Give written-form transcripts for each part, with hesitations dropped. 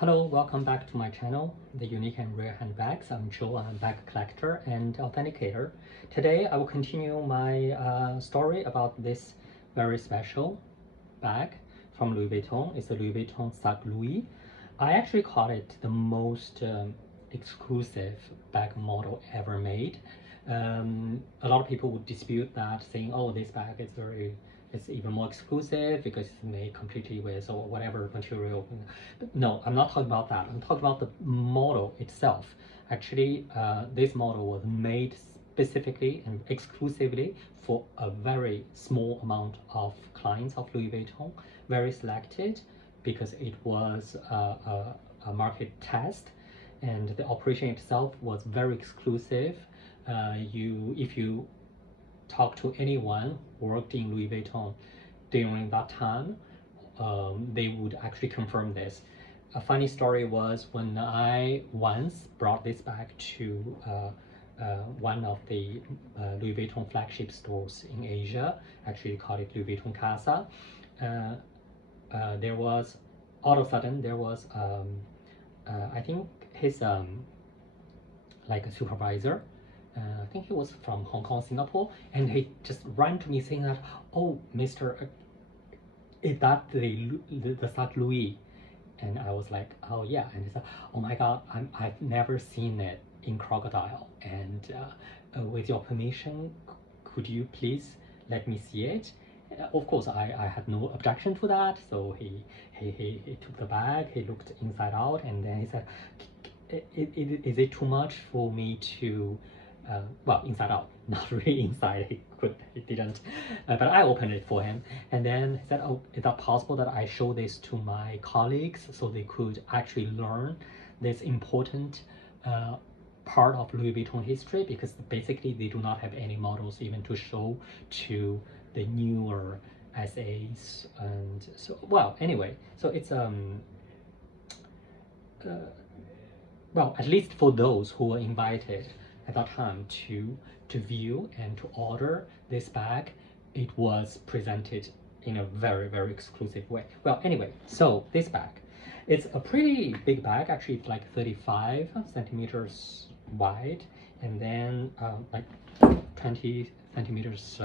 Hello, welcome back to my channel, The Unique and Rare Handbags. I'm Joe, I'm a bag collector and authenticator. Today I will continue my story about this very special bag from Louis Vuitton. It's a Louis Vuitton Sac Louis. I actually call it the most exclusive bag model ever made. A lot of people would dispute that, saying, oh, this bag is it's even more exclusive because it's made completely with or whatever material. But no, I'm not talking about that. I'm talking about the model itself. Actually, this model was made specifically and exclusively for a very small amount of clients of Louis Vuitton, very selected, because it was a market test, and the operation itself was very exclusive. If you talk to anyone who worked in Louis Vuitton during that time, they would actually confirm this. A funny story was when I once brought this bag to one of the Louis Vuitton flagship stores in Asia, actually called it Louis Vuitton Casa. There was, all of a sudden, there was, I think his like a supervisor, I think he was from Hong Kong, Singapore, and he just ran to me saying that, oh, Mr. Is that the Sac Louis? And I was like, oh yeah. And he said, oh my God, I've never seen it in crocodile. And with your permission, could you please let me see it? Of course, I had no objection to that. So he took the bag, he looked inside out, and then he said, is it too much for me to well, inside out, not really inside, he didn't, but I opened it for him, and then he said, oh, is that possible that I show this to my colleagues so they could actually learn this important part of Louis Vuitton history, because basically they do not have any models even to show to the newer SAs. And so, well, anyway, so it's well, at least for those who were invited at that time to view and to order this bag, it was presented in a very exclusive way. Well, anyway, so this bag, it's a pretty big bag. Actually, it's like 35 centimeters wide, and then like 20 centimeters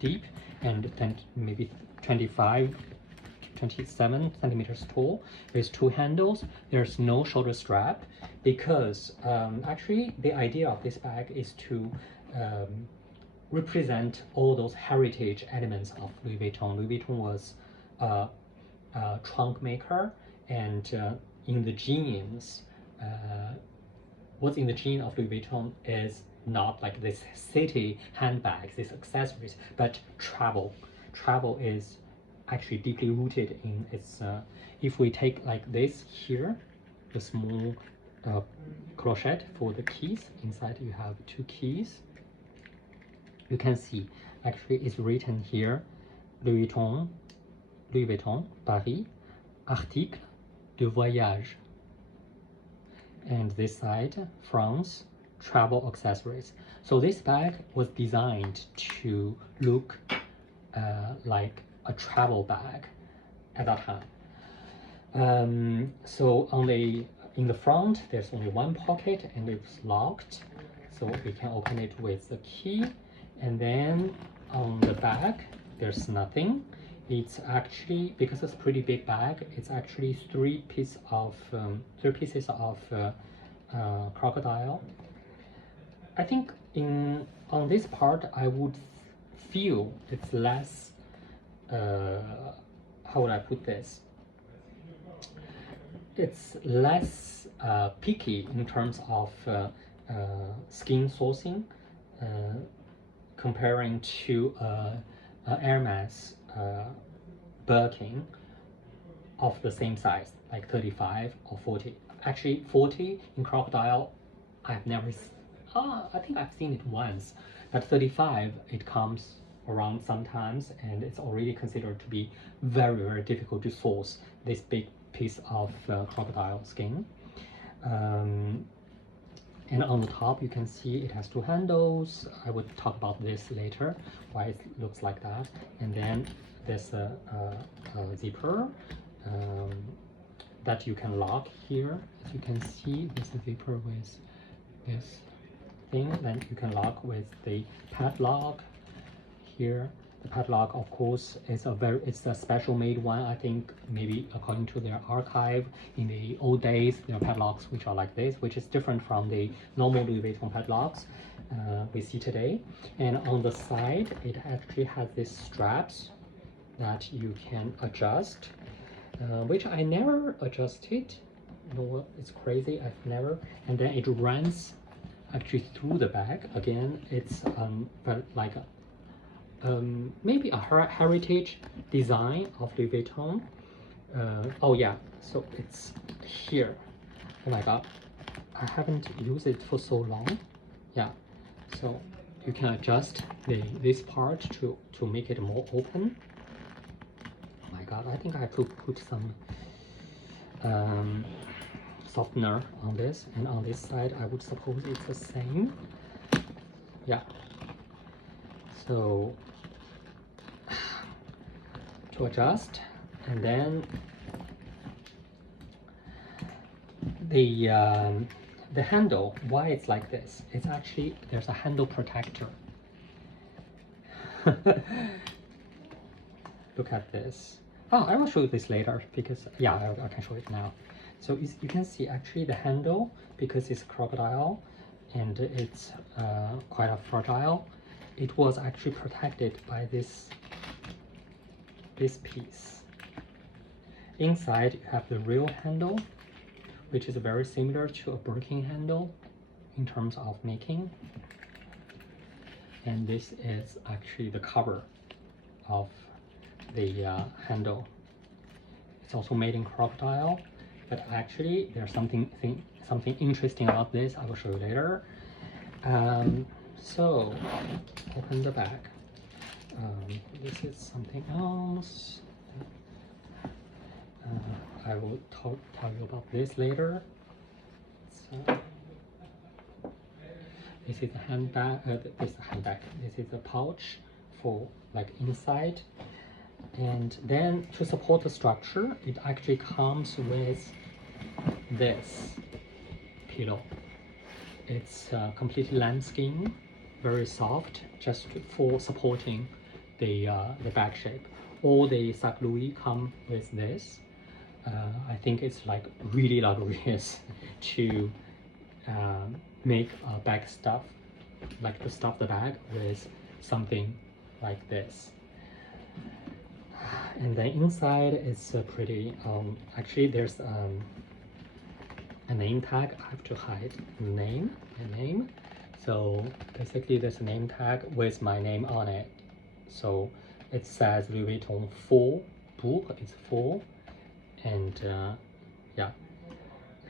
deep, and then maybe 27 centimeters tall, with two handles. There's no shoulder strap, because actually the idea of this bag is to represent all those heritage elements of Louis Vuitton. Louis Vuitton was a trunk maker, and in the genes, what's in the gene of Louis Vuitton is not like this city handbags, these accessories, but travel. Travel is actually deeply rooted in its, if we take like this here, the small crochet for the keys, inside you have two keys. You can see actually it's written here, Louis Vuitton, Paris, article de voyage. And this side, France, travel accessories. So this bag was designed to look like a travel bag at that time. So in the front, there's only one pocket and it's locked, so we can open it with the key. And then on the back, there's nothing. It's actually, because it's a pretty big bag, it's actually three pieces of crocodile. I think on this part, I would feel it's less, how would I put this? It's less picky in terms of skin sourcing, comparing to Hermes Birkin of the same size, like 35 or 40. Actually, 40 in crocodile, I've never. I think I've seen it once, but 35 it comes around sometimes, and it's already considered to be very difficult to source this big piece of crocodile skin. And on the top you can see it has two handles. I would talk about this later, why it looks like that. And then there's a zipper, that you can lock here. As you can see, this zipper with this thing that you can lock with the padlock here. The padlock, of course, is it's a special made one. I think maybe according to their archive, in the old days, there are padlocks which are like this, which is different from the normal Louis Vuitton padlocks we see today. And on the side, it actually has these straps that you can adjust, which I never adjusted. No, it's crazy. I've never. And then it runs actually through the bag. Again, it's but like maybe a heritage design of Louis Vuitton. Oh yeah, so it's here. Oh my god, I haven't used it for so long. Yeah, so you can adjust this part to make it more open. Oh my god, I think I have to put some softener on this, and on this side I would suppose it's the same. Yeah, so to adjust, and then the handle, why it's like this, it's actually there's a handle protector. Look at this. Oh, I will show you this later because yeah, I can show it now. So you can see actually the handle, because it's crocodile and it's quite a fragile, it was actually protected by this piece. Inside you have the real handle, which is very similar to a Birkin handle in terms of making. And this is actually the cover of the handle. It's also made in crocodile, but actually there's something interesting about this. I will show you later. So open the bag. This is something else. I will tell you about this later. So this is a handbag. This is a pouch for like inside. And then to support the structure, it actually comes with this pillow. It's completely lambskin, very soft, just for supporting the bag shape. All the Sac Louis come with this. I think it's like really luxurious to make a bag stuff, like to stuff the bag with something like this. And then inside it's pretty, actually there's a name tag. I have to hide the name. So basically there's a name tag with my name on it. So it says Louis Vuitton 4, book is 4. And yeah,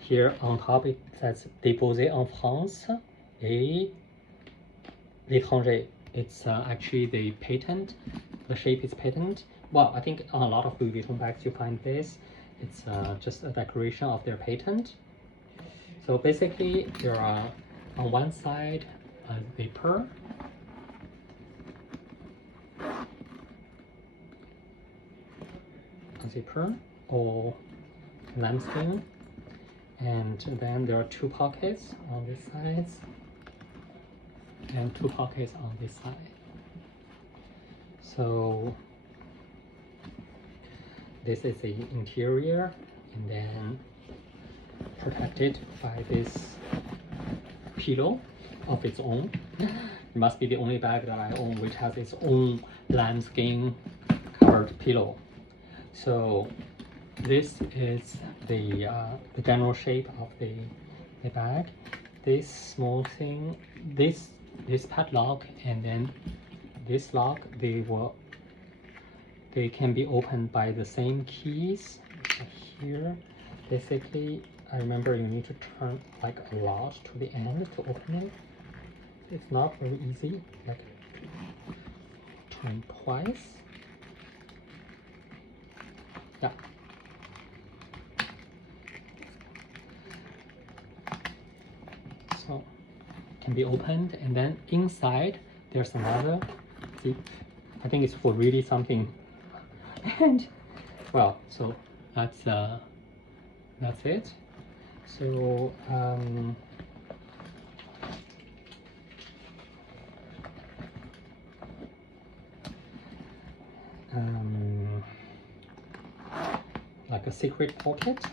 here on top it says déposé en France et l'étranger. It's actually the patent. The shape is patent. Well, I think on a lot of Louis Vuitton bags you find this. It's just a decoration of their patent. So basically there are on one side a zipper, or lambskin, and then there are 2 pockets on this side and 2 pockets on this side. So this is the interior, and then protected by this pillow of its own. It must be the only bag that I own which has its own lambskin covered pillow. So this is the general shape of the bag. This small thing, this padlock, and then this lock, they can be opened by the same keys. So here, basically, I remember you need to turn like a lot to the end to open it. It's not very easy. Like turn twice. Yeah. So it can be opened, and then inside there's another zip. I think it's for really something. And well, so that's that's it. So like a secret pocket.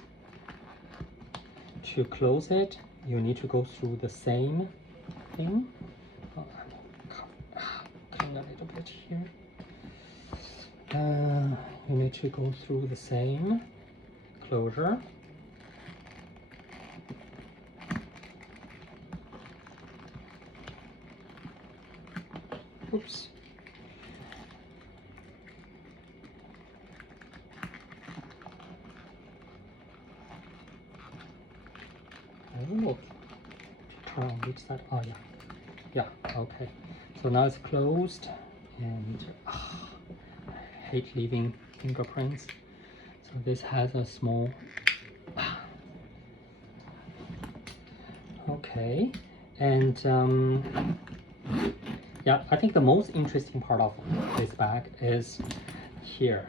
To close it, you need to go through the same thing. Oh, clean a little bit here. You need to go through the same closure. Oops. Oh, turn on which side? Oh yeah, yeah. Okay. So now it's closed, and I hate leaving fingerprints. So this has a small. Okay, and yeah, I think the most interesting part of this bag is here.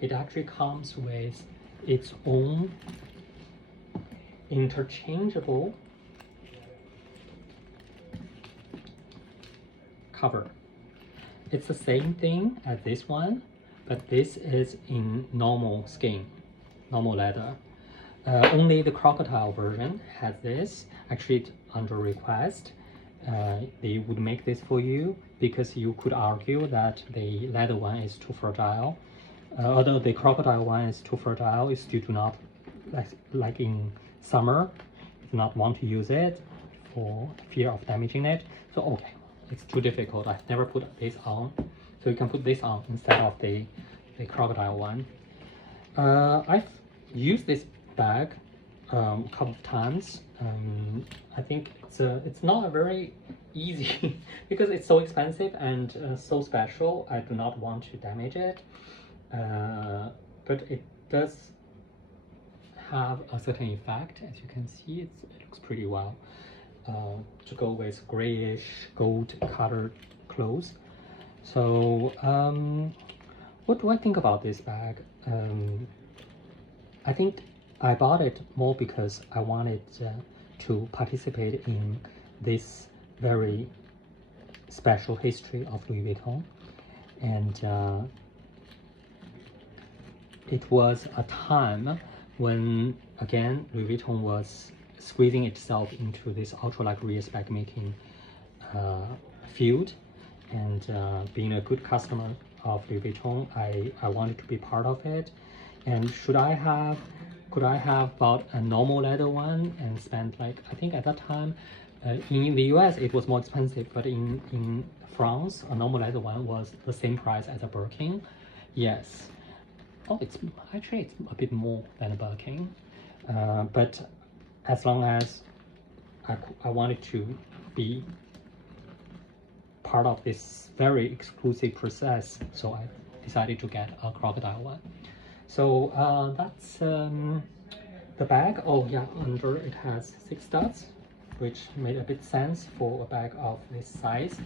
It actually comes with its own interchangeable cover. It's the same thing as this one, but this is in normal skin, normal leather. Only the crocodile version has this. Actually, under request, they would make this for you because you could argue that the leather one is too fragile. Although the crocodile one is too fragile, is due to not, like in summer, do not want to use it for fear of damaging it. So okay, it's too difficult. I've never put this on. So you can put this on instead of the crocodile one. I've used this bag a couple of times. I think it's not very easy because it's so expensive and so special. I do not want to damage it, but it does have a certain effect. As you can see, it looks pretty well to go with grayish gold colored clothes. So what do I think about this bag? I think I bought it more because I wanted to participate in this very special history of Louis Vuitton, and it was a time when, again, Louis Vuitton was squeezing itself into this ultra luxurious bag making field, and being a good customer of Louis Vuitton, I wanted to be part of it. And could I have bought a normal leather one and spent, like, I think at that time in the US it was more expensive, but in France a normal leather one was the same price as a Birkin. Yes. Oh, it's a bit more than a Birkin, but as long as I wanted to be part of this very exclusive process, so I decided to get a crocodile one. So that's the bag. Oh yeah, under it has 6 studs, which made a bit sense for a bag of this size.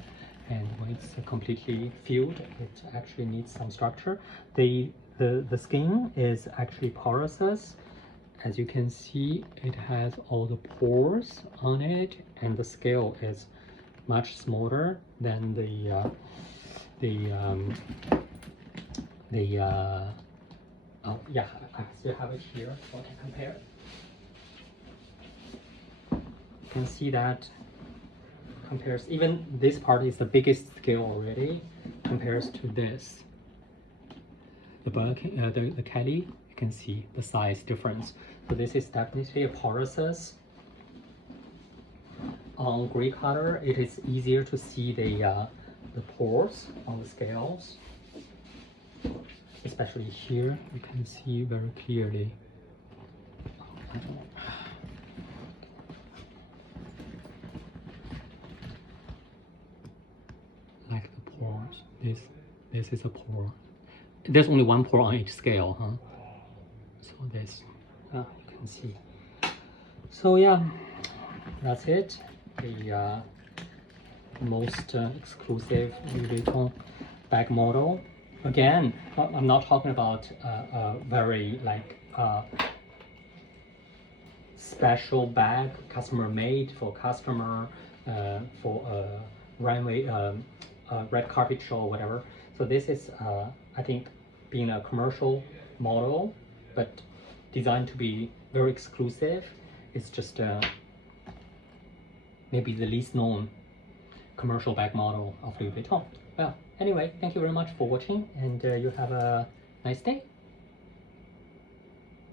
And when it's completely filled, it actually needs some structure. The skin is actually porous. As you can see, it has all the pores on it, and the scale is much smaller than oh yeah, I still have it here so I can compare. You can see that compares, even this part is the biggest scale already, compares to this. The Birkin, the Kelly, you can see the size difference. So this is definitely a porous. On gray color, it is easier to see the pores on the scales. Especially here, you can see very clearly. I don't know. Like the pores. This is a pore. There's only one pore on each scale, huh? So this, you can see. So yeah, that's it. The most exclusive Louis Vuitton bag model. Again, I'm not talking about very like special bag, customer made for customer, for a runway, red carpet show or whatever. So this is, I think, being a commercial model, but designed to be very exclusive. It's just maybe the least known commercial bag model of Louis Vuitton. Well, anyway, thank you very much for watching, and you have a nice day.